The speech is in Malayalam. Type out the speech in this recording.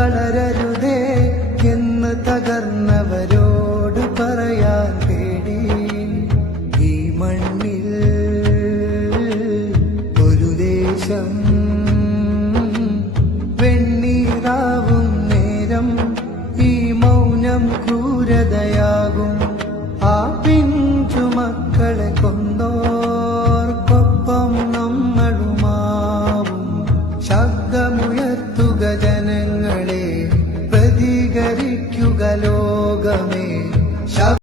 തളരരുതേ എന്ന് തകർന്നവരോട് പറയാൻ പേടി ഈ മണ്ണിൽ ഒരു ദേശം വെണ്ണീറാവും നേരം ഈ മൗനം ക്രൂരതയാകും গামে